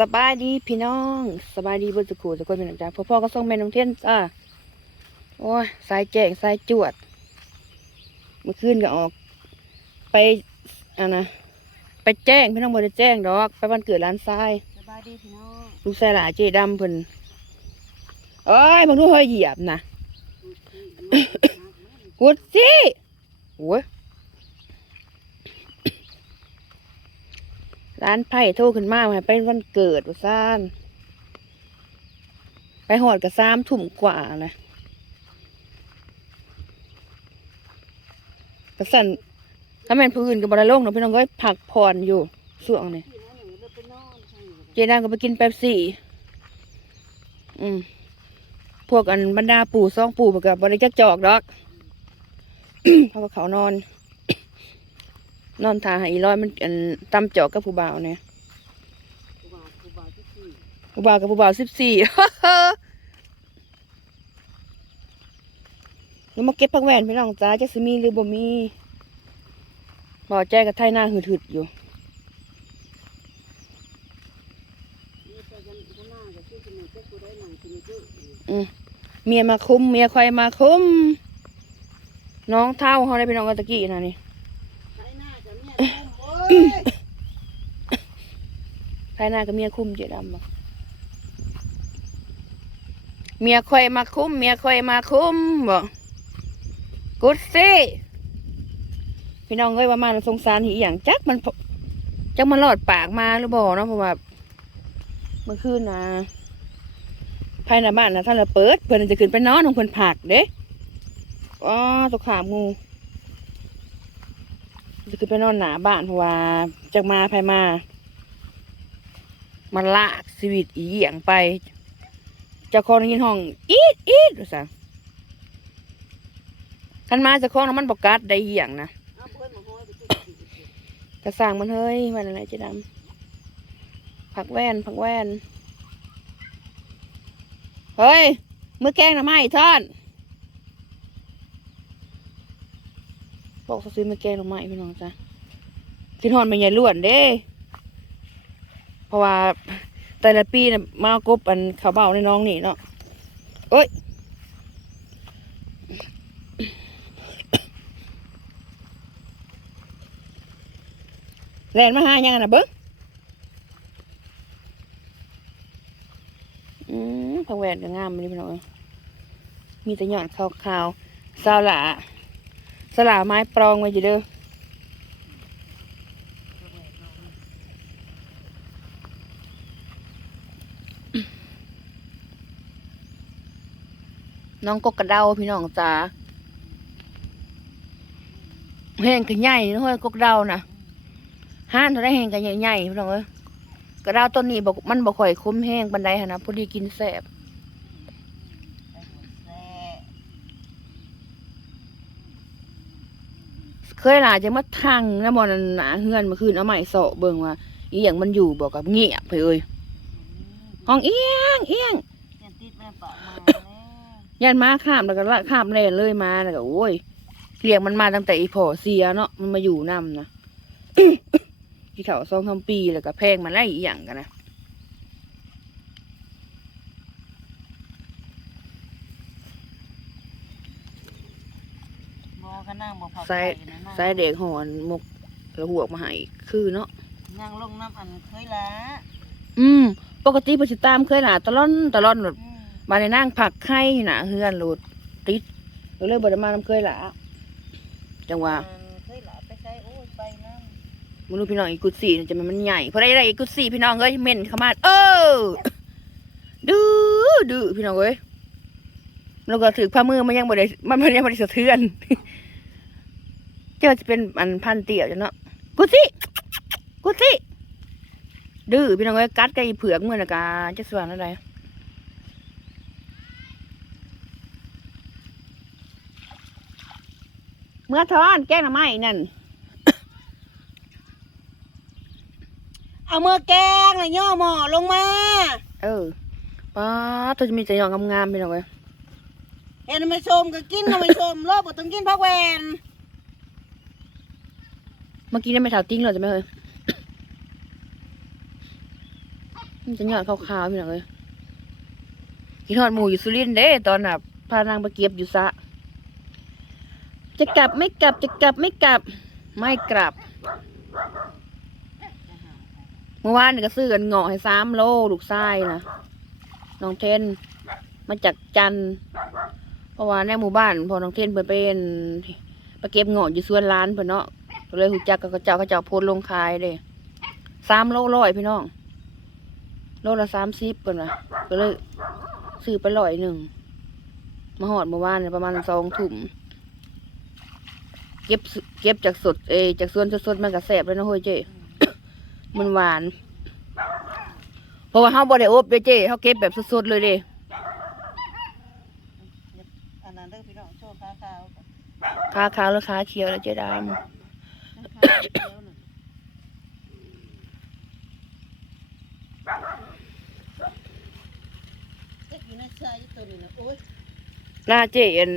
สบายดีพี่น้องสบายดีเบนสุขุสุขพี่น้องจ้าพ่อพ่อก็ส่งแม่น้องเทียนจ้าโอ้ยสายแจงสายจวด เมื่อคืนก็ออก ไปอะนะไปแจ้งพี่น้องบ่ได้แจ้งดอก ไปวันเกิดร้านทรายสบายดีพี่น้องลูกชายหลาเจดำเพิ่นเอ้ยมึงดูเฮ้ยเหยียบนะกุดสิโอ้ย ร้านไผ่โทรขึ้นมาให้ไปวันเกิดว่าซ่านไปหอดกับสามทุ่มกว่าเลยกระสันถ้าแม่นผู้อื่นกับบริโลงเนาะพี่น้องก็พักผ่อนอยู่ช่วงนี้พี่น้องนี่เจดางก็ไปกินแป๊บซี่ อืม พวกอันบรรดาปู่ซองปู่กับ บริจักจอกดอกเพราะว่าเขานอน นอนทาใหาอีร้อยมันอันตำจอกกับผู้บ่าวเนี่ยกูบ่าวกูบ่าวที่สี่ผู้บ่าวกับผู้บ่าวสิบสี่แล้วมาเก็บพักแหวนพี่น้องจ้าจะสมีหรือบ่มีบ่แจ้กับไทยหน้าหืดๆอยู่นี่แต่กันข้างหน้าก็ชื่อคนหนึ่งก็กูได้หนังคนนี้ก็เมียมาคุ้มเมียคอยมาคุ้มน้องเท่าเขาได้พี่น้องกันตะกี้นะนี่ ใช้หน้าจะเนี่ยโอ้ย ภายหน้าก็เมียคุ้มเจดำบอกเมียคอยมาคุ้ม เมียคอยมาคุ้มบอกกุดซี่พี่น้องเอ้ยว่ามาสงสารหีอหย่างจักมันจักมันหลอดปากมาหรือบ่เนาะเพราะว่าเมื่อคืนนะภายในบ้านนะท่านละเปิด เพื่อนจะขึ้นไปนอนของเพื่อนผักเด้อ๋อตกขามงู จะขึ้นไปนอนหนาบ้านเพราะว่าจากมาภายมา มันลากชีวิตอีเหยียงไปจ้าของได้ยินห้องอีดอีดว่าซะคันมาจ้าขอนมันบอกกัดได้เหยียงนะกระสางมันเฮ้ยมันอะไรจะดำผักแว่นผักแว่นเฮ้ยมือแกงหน่อไมท่อน บอกเขาซื้อมือแกงหน่อไม้พี่น้องจ้ะกินหอนมันใหญ่ล้วนเด้ เพราะว่าแต่ละปีน่ะมากบอันเขาวเบาในน้องนี่เนาะโอ้ยแลนมาหายังนะเบิ้งอืมผักแหวนก็งามเลยพี่น้องมีแต่หย่อนขาวๆสาวหลา สลาไม้ปรองไว้อยู่เด้อน้องกกกระเดาพี่น้องจ๋าแห้งก็ใหญ่นะเฮ้ยกกเดานะห้านเท่าได้แห้งกันใหญ่ๆพี่น้องเอ้ยกระเดาต้นนี้บอกมันบอกข่อยคุ้มแห้งบันไดหนนะพอดีกินแสบ แซ่ เคยหลาจะมาทังนะบอลหนาเฮือนมื่อคืนเอาใหม่โสเบิ่งว่าอีหยังมันอยู่บอกกับเงียบไปเอ้ยห้องเอียงเอียงยันติดแม่ปากมาแล้วยันมาข้ามแล้วก็ละข้ามแล่นเลยมาแล้วก็โอ้ยเรียกมันมาตั้งแต่อีพอเสียเนาะมันมาอยู่นํนะที่เขาสองสามปีแล้วก็แพงมันไล่อีหยังกันนะ กกันนั่งบอกผักใส่ใส่เด็กหอนมกแล้วหัวกมาให้คือเนาะนั่งลงน้ำอันเคยละอืมปกติเพนสิตามเคยหนาตะล่อนตะล่อนแบบอืมมาในนั่งผักไข่หนาเฮือนโหลดติดก็เลยบไดมาน้ำเคยหละจังหวะเคยละไปใส่โอ้ยไปนั่งมึงรู้พี่น้องอีกุสี่จะมันมันใหญ่เพราะได้ได้อีกุสี่พี่น้องเอ้ยเม่นเข้ามาเออดื้อดื้อพี่น้องเอ้ยแล้วก็ถือผ้ามือมันยังบ่ได้มันมันยังบ่ได้สะเทือนเจ้าจะเป็นอันพันเตี่ยวจ้ะเนาะกุสี่กุสี่ดื้อพี่น้องเอ้ยกัดไก่เผือกเมื่อนะกาจะสว่างอะไรเมื่อทอนแก้งหน่อไม้นั่น เอาเมื่อแกงเลยย่อหม้อลงมา เออป้าเธอจะมีใจหยองงามๆพี่น้องเอ้ยเห็นไม่ชมก็กินก็ไม่ชมรอบบ่ต้องกินพักแวน เมื่อกี้นี่ไม่ถาวติ้งเลยจะไหมเฮ้ยมันจะยอดขาวๆพี่น้องเอ้ยกินทอดหมูอยู่สุรินเด้ ตอนน่ะพานางไปเก็บอยู่ซะ จะกลับไม่กลับจะกลับไม่กลับ ไม่กลับ เมื่อวานนี่ก็ซื้อกันเงาะให้สามโลลูกไส้นะน้องเทน มาจากจันเพราะว่าในหมู่บ้าน พอน้องเทนเพิ่นเป็นไปเก็บเงาะอยู่สวนร้านเพิ่อนเนาะ ก็เลยหูจักกับเขาเจ้าเขาเจ้าโพดลงขายเด้สามโลร้อยพี่น้องโลละสามสิบเพิ่นว่าก็เลยซื้อไปร้อยหนึ่งมาหอดเมื่อวานเนี่ยประมาณสองถุงเก็บสเก็บจากสดเอยจากสวนสดๆมันก็แสบเลยนะเฮ้ยเจ้มันหวาน เพราะว่าเฮาบ่ได้อบเด้เจ้เฮาเก็บแบบสดๆเลยเด้อันนั้นเด้อพี่น้องโชว์ขาขาวกับขาขาวหรือขาเขียวแล้วเจ๊ดขาข น่ะเจียำหน้าเจ๊อัน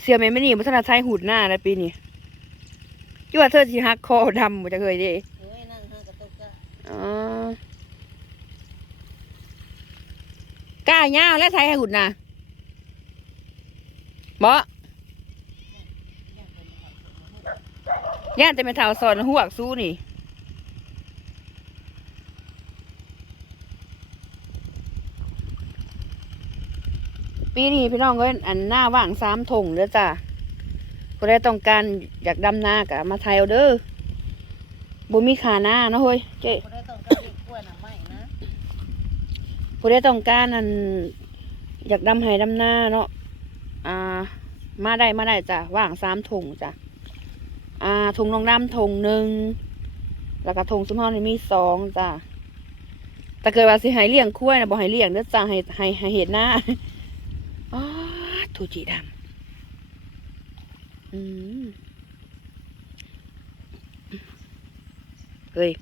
เสียแม่ไม่หนี่บ่ทันได้ใช้หูดหน้านะปีนี้จั่ว่าเธอสิหักคอดำบ่จะเคยด้เอ้ยนั่งห้างกระตกกะอ๋อกล้ายาและใช้ห้หูดน้าบ่ ย่านแต่ไม่เท่าสอนหวกสู้นี่ปีนี้พี่น้องก็อันหน้าว่างสามถงเด้อจ้ะผู้ใดต้องการอยากดำนากะมาไทยเอาเด้อบ่มีขาหน้าเนาะเฮ้ยเจ๊บ่ได้ต้องการเด็กกล้วยน่ะไม่นะผู้ใดต้องการอันอยากดำไห้ดำหน้าเนาะอ่า มาได้มาได้จ้ะว่างสามถงจ้ะ อ่าถงน้องดำถงหนึ่งแล้วก็ถงสุมเฮานี่มีสองจ้ะแต่เกิดว่าสิให้เลี้ยงคุ้ยนะบ่ให้เลี้ยงเด้อจ้ะให้ให้ให้เห็ดหน้าอ๋อทูจิดำอืมเฮ้ย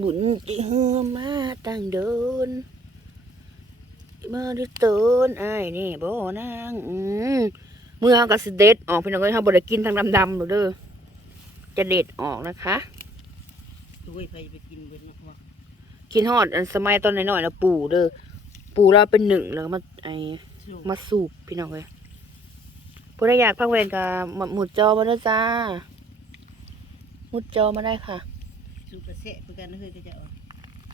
บุญจิเฮือมาตั้งเดินมาดูต้นอ้นี่บ่นางอืม เมื่อเฮาก็สิเด็ดออกพี่น้องเอ้ยเฮาบ่ได้กินทางดำๆหรอกเด้อจะเด็ดออกนะคะโอ้ยใครจะไปกินเบิดเนาะว่ากินฮอดอันสมัยตอนน้อยๆนะปู่เด้อปู่เราเป็นหนึ่งแล้วก็มาไอโชว์มาสูบพี่น้องเอ้ยผู้ใดอยากพักเวรกับหมุดจอมาเด้อจ้าหมุดจอมาได้ค่ะสูกระเสะคือกันเฮ้ยก็จะเอา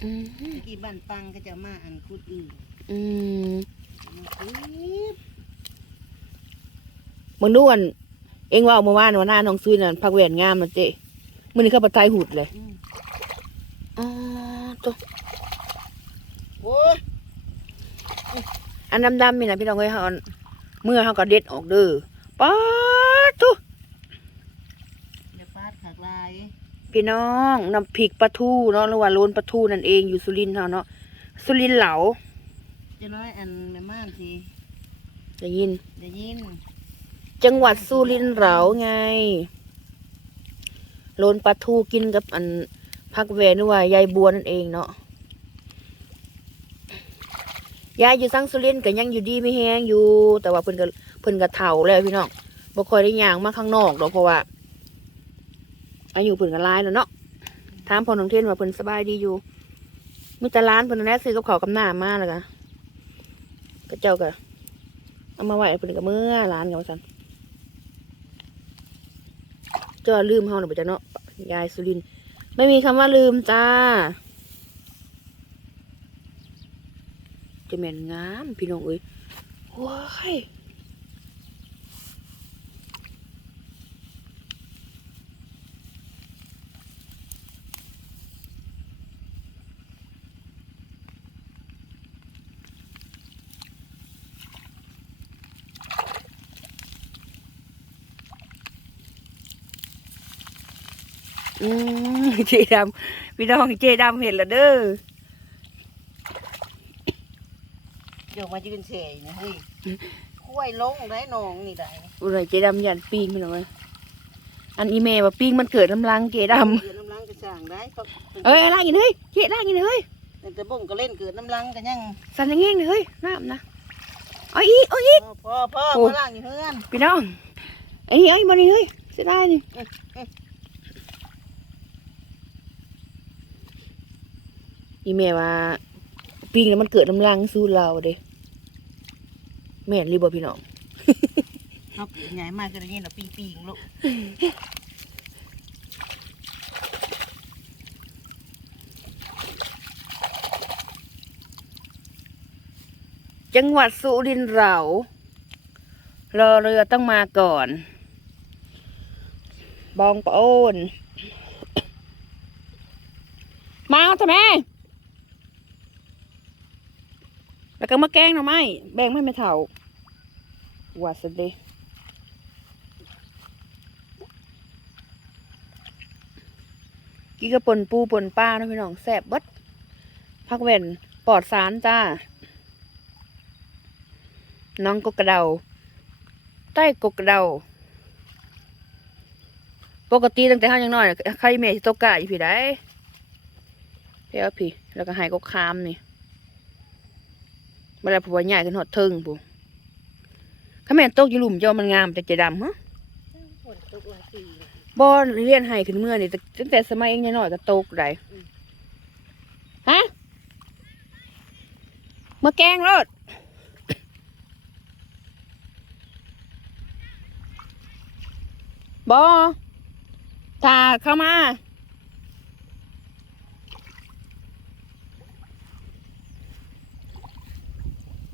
อืมเมื่อกี้บ้านปังก็จะมาอันคุดอื่นอืม มาคุดมึงดูอันเอ็งว่าเมื่อวานว่าหน้าน้องซุยน่ะพักเวรงามนะเจ๊มื้อนี้เข้าไปไทยหุดเลยอืมอ๋อตัวโอ้ยอันดำๆนี่นะพี่น้องเอ้ยเฮาอันเมื่อเฮาก็เด็ดออกเด้อป๊าดตุเดี๋ยวฟาดขากลายพี่น้องน้ำพริกปลาทูเนาะหรือว่าโลนปลาทูนั่นเองอยู่สุรินทร์เฮาเนาะสุรินทร์เหลาจะน้อยอันแม่ม่านสิได้ยินได้ยิน จังหวัดสุรินทร์เหลาไงโลนปลาทูกินกับอันพักแวนว่ายายบัวนั่นเองเนาะยายอยู่สังสุรินทร์ก็ยังอยู่ดีไม่แห้งอยู่ แต่ว่าเพิ่นก็เพิ่นก็เฒ่าแล้วพี่น้องบ่ค่อยได้ย่างมาข้างนอกดอกเพราะว่าอายุเพิ่นก็หลายแล้วเนาะถามพ่อน้องเทนว่าเพิ่นสบายดีอยู่มีแต่ร้านเพิ่นนั่นะซื้อกับข้าวกับน้ำมาแล้วก็ก็เจ้าก็เอามาไว้เพิ่นก็เมื่อร้านกันว่าซั่น จะลืมเฮาหนูไปจ้ะเนาะยายสุรินไม่มีคำว่าลืมจ้า จะแม่นงามพี่น้องเอ้ยว้าย อืมเจดำพี่น้องเจดำเห็นแล้วเด้อเดี๋ยวมายืนเฉยนะเฮ้ยคุ้ยลงได้หนองนี่ได้อุไรเจดำยันปีงพี่น้องเอ้ยอันอีเมลว่าปีงมันเกิดน้ำลังเจดเกิดน้ำลังกระช่างได้เขาำเอ้ยล่างอีกเฮ้ยเจล่างอีกเฮ้ยแต่บ่งก็เล่นเกิดน้ำลังกันยังสั่นยังแง่งเลยเฮ้ยน้ำนะเอาอีกเอาอีกพ่อพ่อโอ้มาล่างอยู่เพื่อนพี่น้องไอ้นี่ไอ้บอนี่เฮ้ยเสียดายนี่ อีแม่ว่าปิงแล้วมันเกิดน้ำลังสู้เราเด้แม่นรีบ่พี่น้องเขาเกิดใหญ่มากก็ได้ยินเราปิงปิงๆลูกจังหวัดสุรินทร์เรารอเรือต้องมาก่อน บองปะโอน มาเอาทำไม แล้วก็มาแกงหน่อไม้แบ่งไม่ไม่เท่าว่าสดีกิกระปนปูปนป้านะพี่น้องแซ่บบดพักเว่นปลอดสารจ้า น้องกกกระเดา ใต้กกกระเดา ปกติตั้งแต่เฮายังน้อยใครแม่สิตกกะอยู่พี่ได้เพียพี่ แล้วก็หายกกคามนี่ เวลาผัวใหญ่ขึ้นหอดเทิงผู้ข้าแม่นตกอยู่หลุมเจ้ามันงามแต่ใจดำฮะฝนตกวันสี่บ่เรียนให้ขึ้นเมื่อนี่แต่ตั้งแต่สมัยเองยังน้อยก็ตกได้ฮะมาแกล้งรถบอถ้าเข้ามา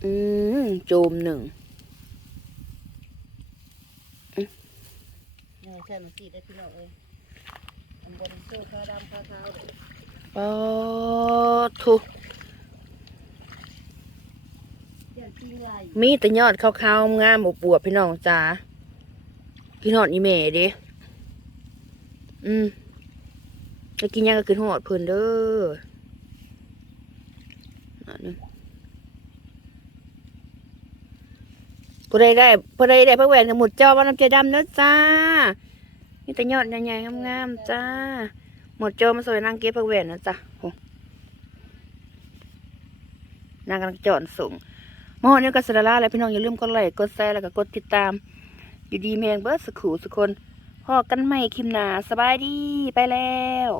อืมโจมหนึ่งเนี่ยใช่มันสีได้พี่น้องเอ้ยอันบริสุทธิ์ขาวดำขาวขาวเลยปอทุเดี๋ยวปิ้งไหลมีแต่ยอดขาวๆงามอบวบๆพี่น้องจ๋าพี่นอดอีเม่เด้อืมแล้วกินหยังก็กินหอดเพิ่นเด้ออันนี้ ผู้ใดได้ผู้ใดได้พระแหวนกับหมุดจอว่าน้ำใจดำเด้อจ้ามีแต่ยอดใหญ่ๆงามๆจ้า หมดจอมาสวยนางเก็บพระแหวนนะจ้ะโอ้นางกำลังจอดสูงมอเนี่ยก็สาระแล้วพี่น้องอย่าลืมกดไลค์กดแชร์แล้วก็กดติดตาม อยู่ดีแมงเบิร์ดสุขูสุคนพอกันใหม่คิมนาสบายดีไปแล้ว